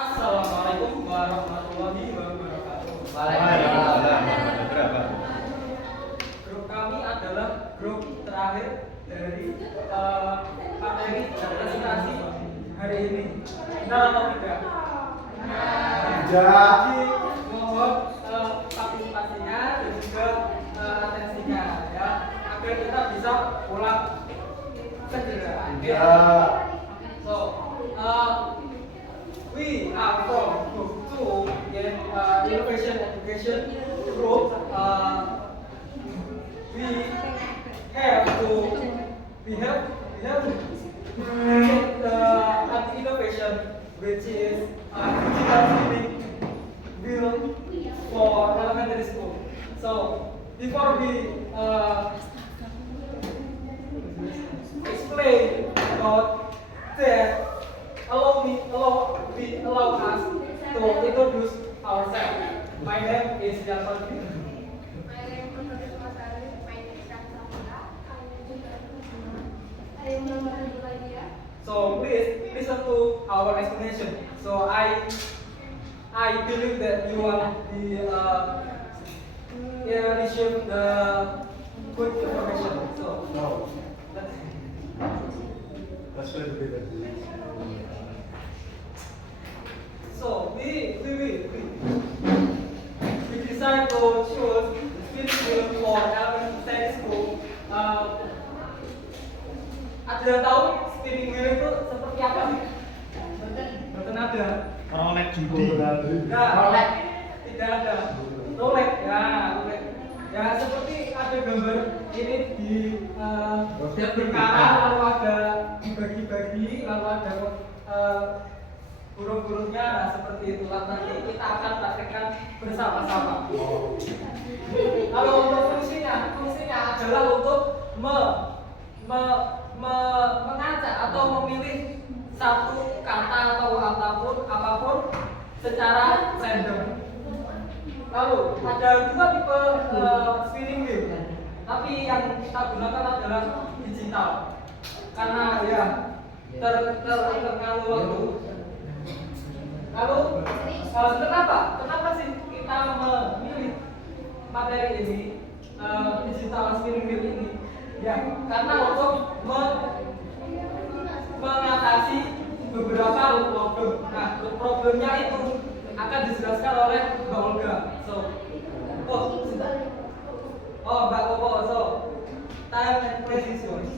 Assalamualaikum warahmatullahi wabarakatuh. Waalaikumsalam. Grup kami adalah grup terakhir dari materi presentasi hari ini. Benar atau tidak? Jadi mohon partisipasinya dan juga atensinya ya, agar kita bisa pulang segera. So, we are from Group 2 in Innovation Education Group. We have to create an innovation which is digital skilling wheel for elementary school. So before we explain about that, allow us to introduce ourselves. My name is Jan Fadli. My name is Profesor Masari. My name is Ramsa. I am Muhammad Abdullah. So please listen to our explanation. So I believe that you will be receive the good information. So No, let's that's going to be the So we decide to choose spinning wheel for elementary school. Ada yang tahu spinning wheel itu seperti apa sih? Betul ada. Rolet judi. Enggak, tidak ada. Rolet, ya, rolet. Ya seperti ada gambar ini di lingkaran, lalu ada dibagi-bagi, lalu ada huruf-hurufnya, nah seperti itulah nanti kita akan praktekkan bersama-sama. Kalau untuk fungsinya adalah untuk mengajak atau memilih satu kata atau apapun secara random. Lalu ada dua tipe spinning wheel, tapi yang kita gunakan adalah digital karena ya terpengaruh waktu. Lalu kenapa sih kita memilih materi ini, digital spinning wheel ini? Ya, karena untuk mengatasi beberapa problem. Nah, problemnya itu akan dijelaskan oleh Mbak Olga. Mbak Koko. So, time and place is yours.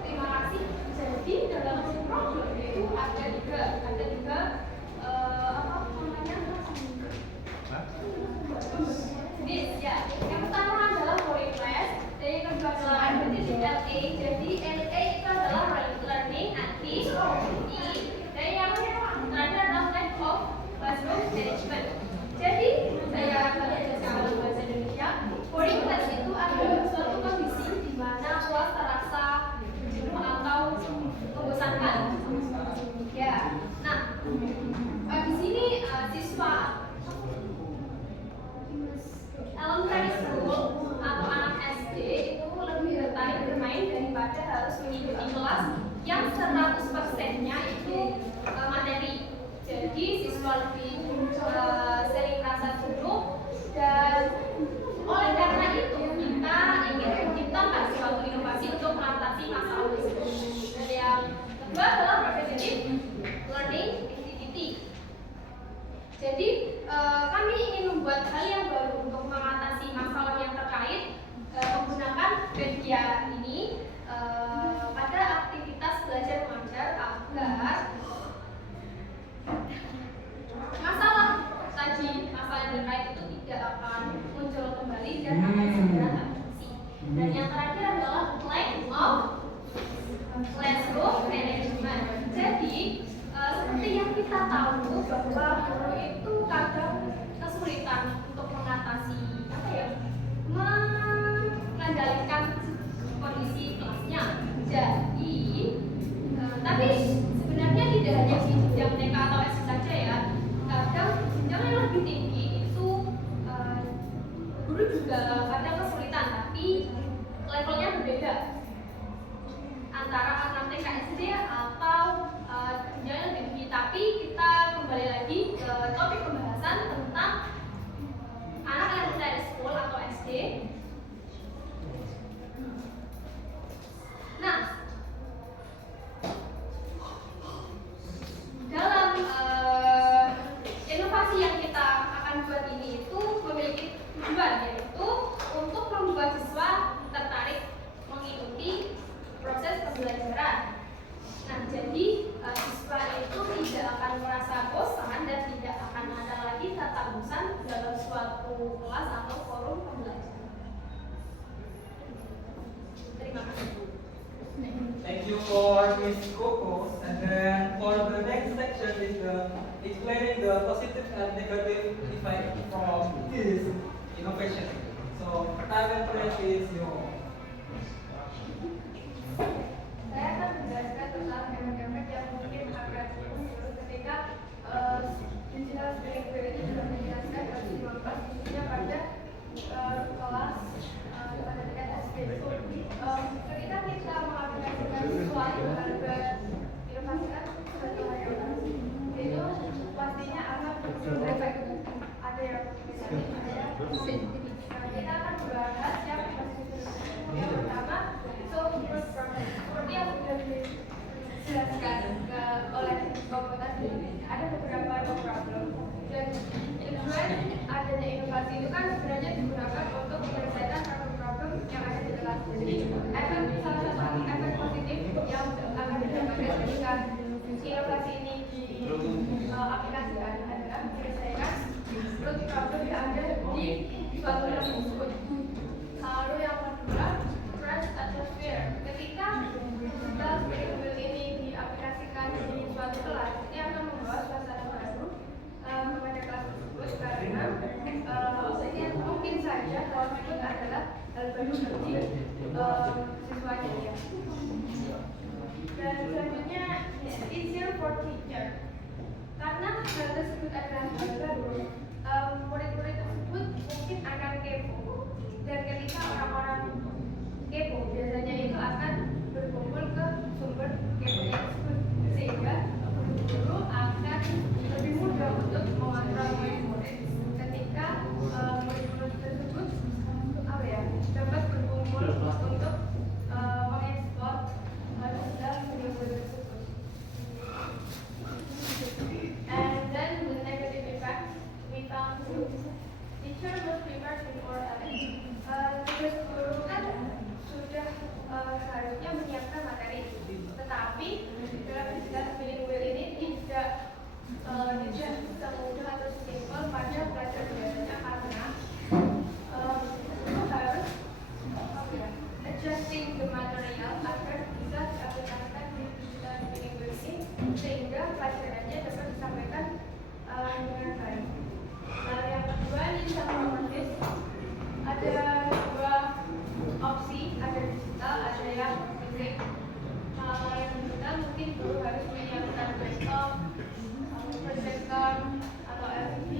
Terima kasih. Jadi dalam problem itu ada tiga apa namanya? Jenis ya. Yang pertama adalah request, dan yang kedua adalah activity LA. Jadi LA itu adalah learning activity, dan yang terakhir adalah type of classroom management. Jadi saya akan jelaskan dalam bahasa Indonesia. Boarding class itu adalah suatu kondisi di mana kelas terasa jenuh atau membosankan. Ya, nah di sini siswa elementary school atau anak SD itu lebih tertarik bermain daripada harus mengikuti kelas yang 100%-nya itu materi. Jadi siswa lebih sering merasa jenuh, dan oleh karena itu kita ingin menciptakan suatu inovasi untuk mengatasi masalah tersebut. Dan yang kedua adalah repetitive learning activity. Jadi kami ingin membuat hal yang baru untuk mengatasi masalah yang terkait menggunakan media ini pada aktivitas belajar mengajar agar masalah yang terkait itu tidak akan muncul kembali dan akan segera teratasi. Dan yang terakhir adalah lack of classroom management. Jadi seperti yang kita tahu bahwa guru itu kadang kesulitan untuk mengatasi mengendalikan kondisi kelasnya. Jadi tapi sebenarnya tidak hanya di jenjang TK atau SD saja ya. Kadang jenjang yang lebih tinggi itu guru juga kadang kesulitan, tapi levelnya berbeda antara anak TK SD Nah, jadi siswa itu tidak akan merasa bosan dan tidak akan ada lagi kata bosan dalam suatu kelas atau forum pembelajaran. Terima kasih. Thank you for Miss Coco. And then for the next section is explaining the positive and negative effect from this innovation. So time and place is your. Saya akan menjelaskan tentang efek-efek yang mungkin akan muncul ketika digital spelling wheel ini sudah menjelaskan versi 15 khususnya pada kelas pada tingkat SD. Ketika kita mengaplikasikan sesuatu terhadap inovasikan suatu hal yang baru, itu pastinya akan muncul efek. Ada yang misalnya ada yang positif. Nah, kita akan membahas yang positif. Yang pertama, social problem. Seperti yang sudah dijelaskan oleh Bapak tadi, ada beberapa problem. Dan tujuan adanya inovasi itu kan sebenarnya digunakan untuk menyelesaikan problem-problem yang ada di kelas. Jadi salah satu efek positif yang akan didapatkan ketika inovasi ini diaplikasikan adalah menyelesaikan problem yang ada di suatu kelas tersebut. Lalu yang kedua, fresh atmosphere. Ketika digital spelling wheel ini diaplikasikan di suatu kelas, ini akan membawa suasana baru kepada kelas tersebut karena mungkin saja hal tersebut adalah hal baru bagi siswanya ya. Dan selanjutnya easier for teacher. Karena hal tersebut adalah hal baru, murid-murid tersebut mungkin akan kepo, dan ketika orang-orang kepo biasanya itu akan berkumpul ke sumber kepo tersebut, sehingga guru akan lebih mudah untuk mengontrol murid-murid ketika murid-murid tersebut dapat berkumpul untuk mengeksplor digital spelling wheel tersebut. And then the negative effect we found teacher must prepare beforehand. Tugas guru kan sudah seharusnya menyiapkan materi, tetapi dalam digital spelling wheel ini tidak semudah atau simpel pada pelajar biasanya karena harus adjusting the material agar bisa diaplikasikan di digital spelling wheel ini sehingga pelajarannya dapat disampaikan dengan baik. Lalu yang kedua ini disadvantage. Ada dua opsi, ada digital, ada yang fisik. Kalau yang digital mungkin guru harus menyiapkan desktop, proyektor atau LCD.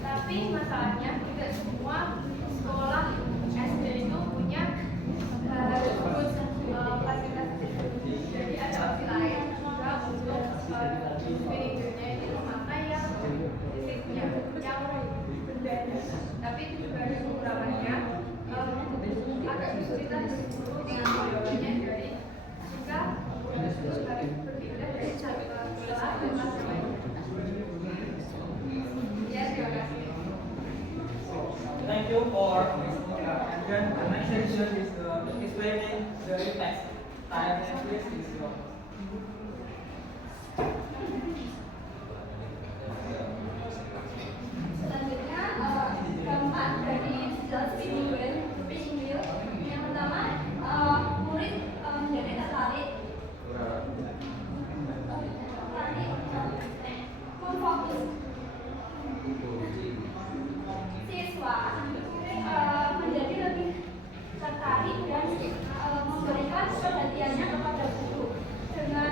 Tapi masalahnya tidak semua sekolah SD itu punya fasilitas tersebut. Jadi ada opsi lain juga untuk spelling wheel-nya ini, mana yang fisiknya yang berbeda. Tapi itu juga ada kekurangannya, agak kesulitan guru dengan jawabannya dari jika harus berpindah dari satu kelas ke kelas lain. Ya, terima kasih. Thank you for and then the next section is explaining the effects. Time and place is your. Selanjutnya keempat dari digital spelling wheel. Yang pertama, murid menjadi tertarik memfokus. Siswa menjadi lebih tertarik dan memberikan perhatiannya kepada guru dengan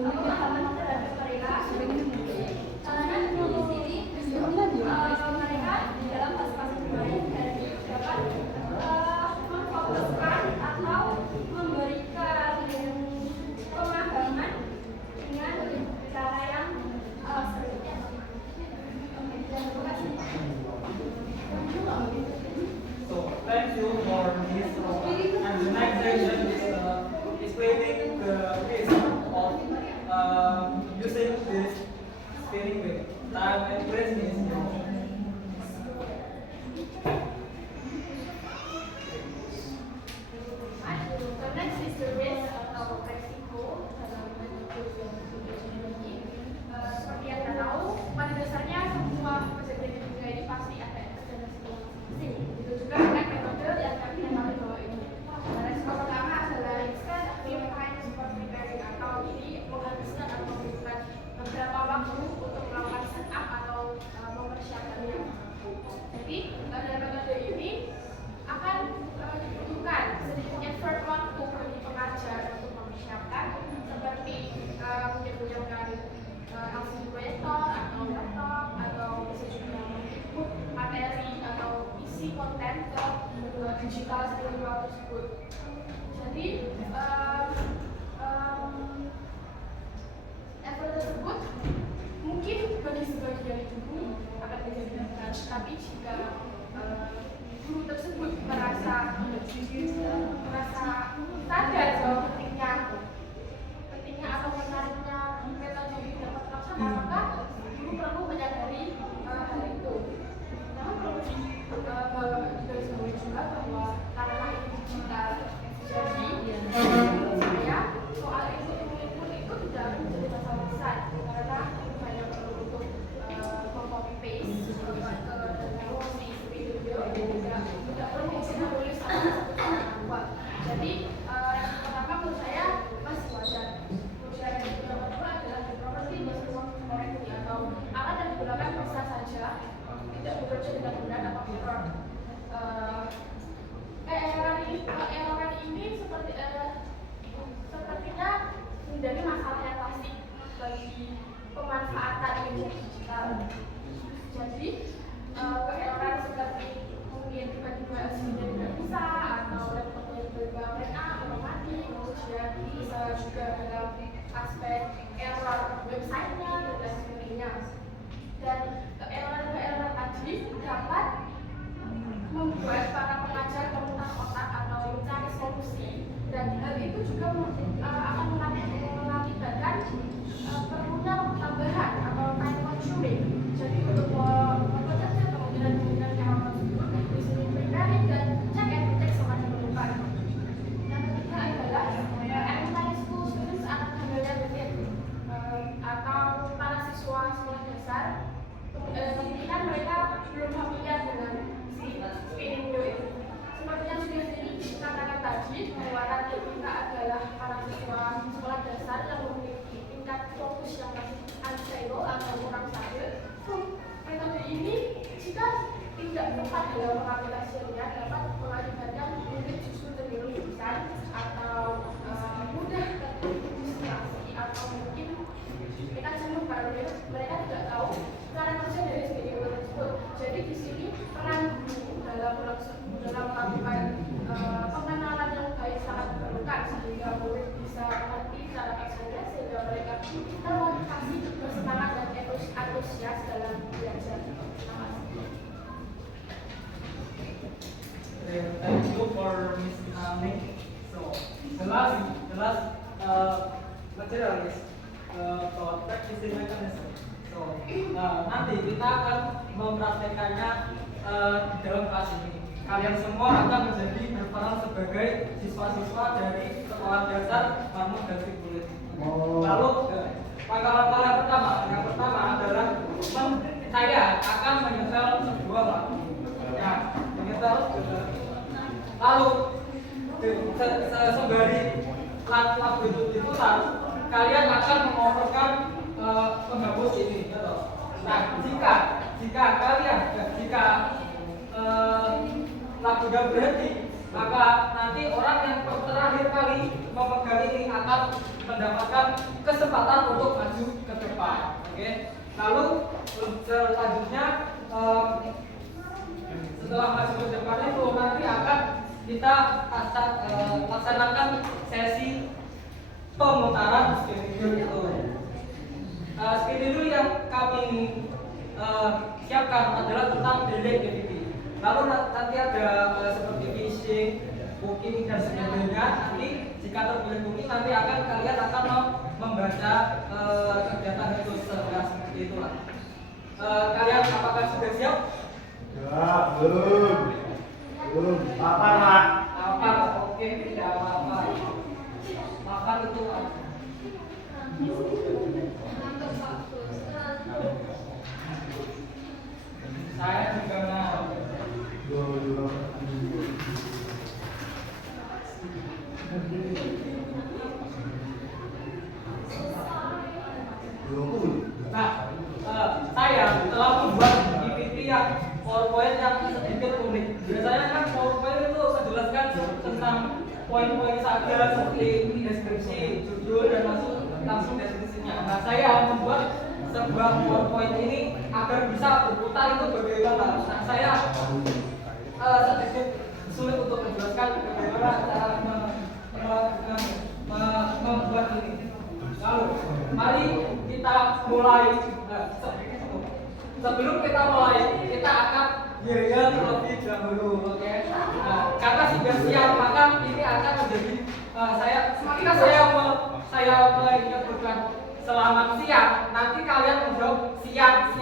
pemahaman terhadap mereka. Nanti di sini mereka di dalam fase-fase bermain dan dapat memfokuskan atau memberikan pemahaman dengan cara yang seru. Terima kasih. So thank you for this and the next section is explaining the ways of using this spinning wheel. Time and place is given. So next is the risk atau resiko dalam menyebut ini. Seperti yang kita tahu, pada dasarnya semua kejadian juga ini pasti ada efek dan resiko masing-masing. Itu juga dengan metode yang kami pakai bahwa ini. Resiko pertama adalah instant time sport preparing atau ini menghabiskan atau membutuhkan beberapa waktu untuk melakukan setup atau mempersiapkannya. Jadi dalam metode ini akan dibutuhkan sedikit effort waktu bagi pengajar untuk mempersiapkan seperti menyiapkan LCD proyektor atau laptop atau bisa juga menginput materi atau isi konten ke digital spiritual tersebut. Jadi effort tersebut mungkin bagi sebagian guru akan menjadi tapi jika guru tersebut merasa sadar bahwa pentingnya atau menariknya metode ini dapat terlaksana, maka guru perlu menyadari hal itu. Namun perlu digarisbawahi juga bahwa karena ini digital, jadi saya soal itu tidak akan menjadi masalah besar karena hanya perlu untuk copy paste ke dalam video tidak perlu menulis apa. Jadi pertama menurut saya masih wajar. Kemudian yang kedua adalah properti bersifat koreksi atau alat yang digunakan bisa saja tidak bekerja dengan benar atau error. Error ini sepertinya menjadi masalah yang klasik bagi pemanfaatan media digital. Jadi keerroran seperti mungkin tiba-tiba hasilnya tidak bisa atau laptopnya tiba-tiba break up atau mati, kemudian bisa juga dalam aspek error websitenya dan lain sebagainya. Dan keerroran tadi dapat membuat para pengajar memutar otak atau mencari solusi, dan hal itu juga akan mengakibatkan perlunya tambahan atau time consuming. Jadi untuk memperkecil kemungkinan error tersebut disuruh preparing dan check and retake semacam menukan. Yang ketiga adalah elementary school students akan mengambilnya rutin atau para siswa sekolah dasar kemungkinan mereka belum familiar dengan spinning wheel itu. Seperti yang sudah dikatakan tadi, bahwa target kita adalah para siswa sekolah dasar yang memiliki tingkat fokus yang masih unstable atau kurang stabil. Metode ini jika tidak tepat dalam pengaplikasiannya dapat mengakibatkan murid justru cenderung bosan atau mudah terdistraksi atau mungkin kita jenuh karena mereka tidak tahu cara kerja dari spinning wheel tersebut. Jadi di sini peran guru dalam melakukan pengenalan yang baik sangat diperlukan sehingga murid bisa mengerti cara kerjanya sehingga mereka termotivasi, bersemangat dan antusias dalam belajar. Thank you for Miss Nick. So the last material is about practicing mechanism. So nanti kita akan mempraktekannya di dalam kelas ini. Kalian semua akan menjadi berperan sebagai siswa-siswa dari sekolah dasar Marmut dan Sibulit. Lalu langkah-langkah yang pertama adalah saya akan menyetel sebuah lagu. Ya, menyetel. Lalu sembari lagu itu diputar, kalian akan mengoperkan penghapus ini. Nah, jika kalian lagu udah berhenti, maka nanti orang yang terakhir kali memegang ini akan mendapatkan kesempatan untuk maju ke depan. Oke. Lalu selanjutnya setelah maju ke depan itu nanti akan kita laksanakan sesi pemutaran skenario itu. Skenario yang kami siapkan adalah tentang daily activity. Lalu nanti ada seperti fishing, cooking dan sebagainya. Nanti jika terpilih cooking nanti kalian akan membaca kegiatan itu seperti itulah. Kalian apakah sudah siap? Ya, belum. Lapar, Mak. Lapar, oke, tidak apa-apa. Lapar itu saya juga mau. Nah, saya telah membuat PPT yang PowerPoint yang sedikit unik. Biasanya kan PowerPoint itu menjelaskan tentang poin-poin saja seperti deskripsi, judul dan langsung deskripsinya. Nah, saya membuat sebuah PowerPoint ini agar bisa berputar itu bagaimana. Nah, saya sedikit sulit untuk menjelaskan bagaimana cara membuat ini. Lalu, mari kita mulai. Sebelum kita mulai, kita akan yel terlebih dahulu, oke? Nah, karena sudah siap, maka ini akan menjadi ketika saya menyebutkan selamat siang, nanti kalian menjawab siang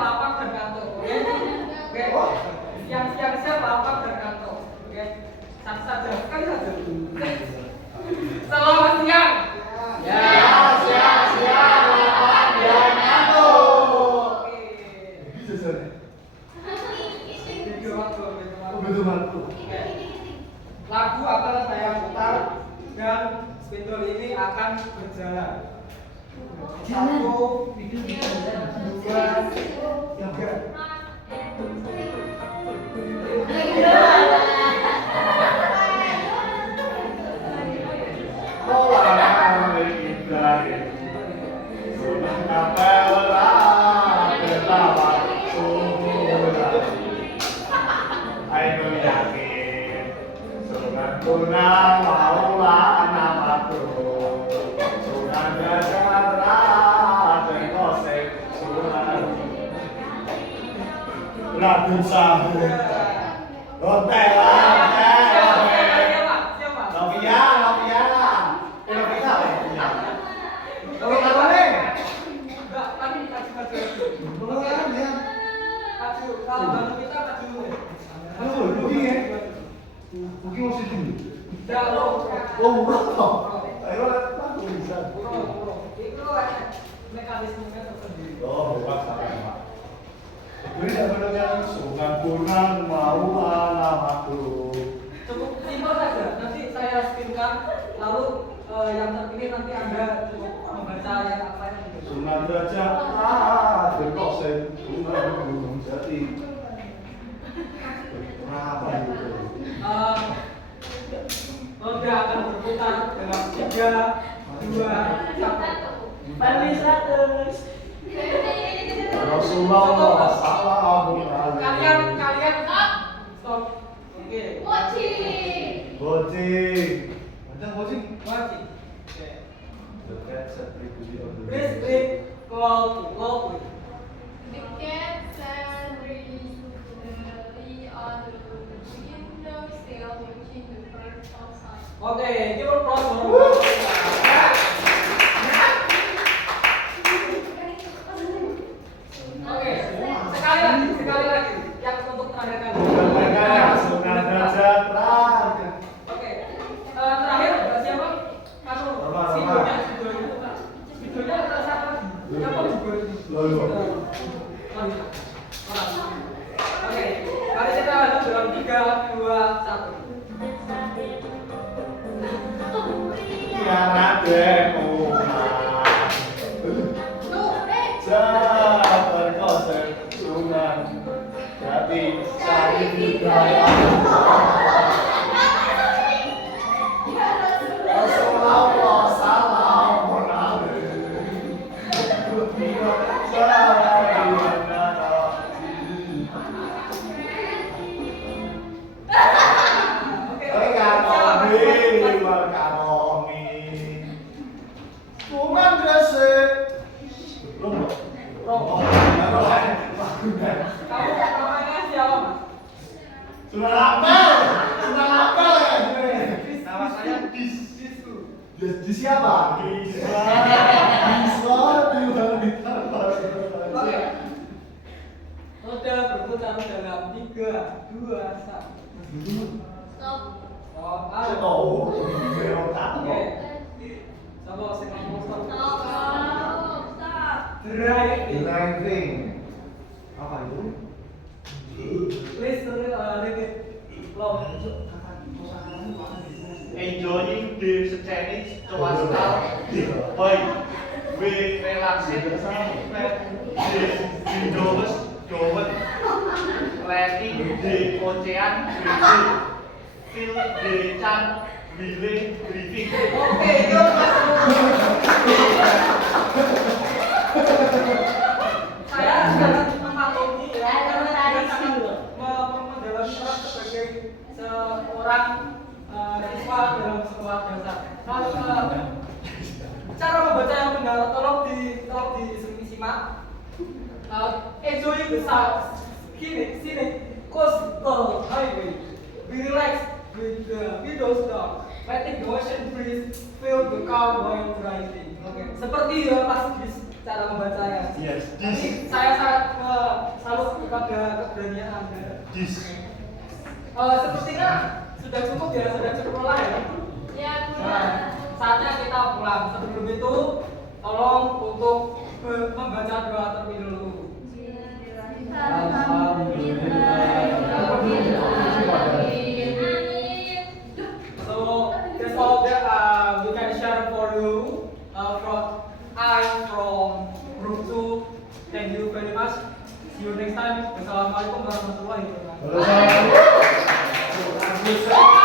lapar dan kantuk, oke? Siang lapar dan kantuk, oke? Satu saja, sekali saja. Selamat siang. Siang lapar dan kantuk. Lagu akan saya putar dan spidol ini akan berjalan. 1, 2, Tunang maulah namaku, Sunan Gajah dan Kosek Sunan Raden Sahur Hotel Novia Kalau apa nih? enggak, tadi kalau baru kita maju dulu. Booking ya? Booking masih dulu? Jauh. Oh, murah. Ayo lah, bisa. Itu mekanismenya tersendiri. Oh, hebat sekali, Pak. Beri dengan Sunan Kunang mau namaku. Cukup simpel saja. Nanti saya spinkan, lalu yang terpilih nanti Anda cukup membaca yang apa yang itu. Sunan Gajah Raden Kosek Sunan Gunung Jati. Apa itu? Roda akan berputar dalam 3, 2, 1. Panis 100. Rasulullah sallallahu alaihi. Kalian stop. Oke. Bocing. Macam bocing. Oke. The cat said Please read loudly. The cat sat reasonably on the windowsill watching the birds outside. Oke, give applause for Oke, sekali lagi yang untuk terakhir kali. Sunan Gajah Raden. Oke, terakhir siapa? Kamu. Videonya siapa? Siapa juga? Lalu. Oke, mari kita lanjut dalam 3, 2, 1. Ya Raden Umar. Jabar Kosek Sunan Jati Sari Hidayah. Rasulullah sallallahu siapa? Bisa Tuhan ditambah. Oke. Roda berputar dalam 3, 2, 1. Stop. Oh, Tahu. Oke. Coba sing ngomong stop. Stop. Driving. Driving. Apa itu? Please read it. Long. Enjoying the scenic coastal way with relaxing the windows down, letting the ocean feel the sun while breathing. Oke, itu saya sangat memaklumi ya karena saya sangat mendalami peran sebagai seorang siswa dalam sekolah dasar. Cara membaca yang benar tolong disimak. Enjoying the sound, scenic coastal highway. Be relaxed with the windows down. Letting the ocean breeze fill the car while driving. Oke, seperti ya pas cara membacanya. Yes, Jadi saya sangat salut kepada keberanian Anda. this. Sepertinya sudah cukup ya, sudah cukup lelah ya. Ya, Nah, saatnya kita pulang. Sebelum itu, tolong untuk membaca doa terlebih dulu. So that's all that we can share for you. I'm from group 2. Thank you very much. See you next time. Wassalamualaikum warahmatullahi wabarakatuh. Halo.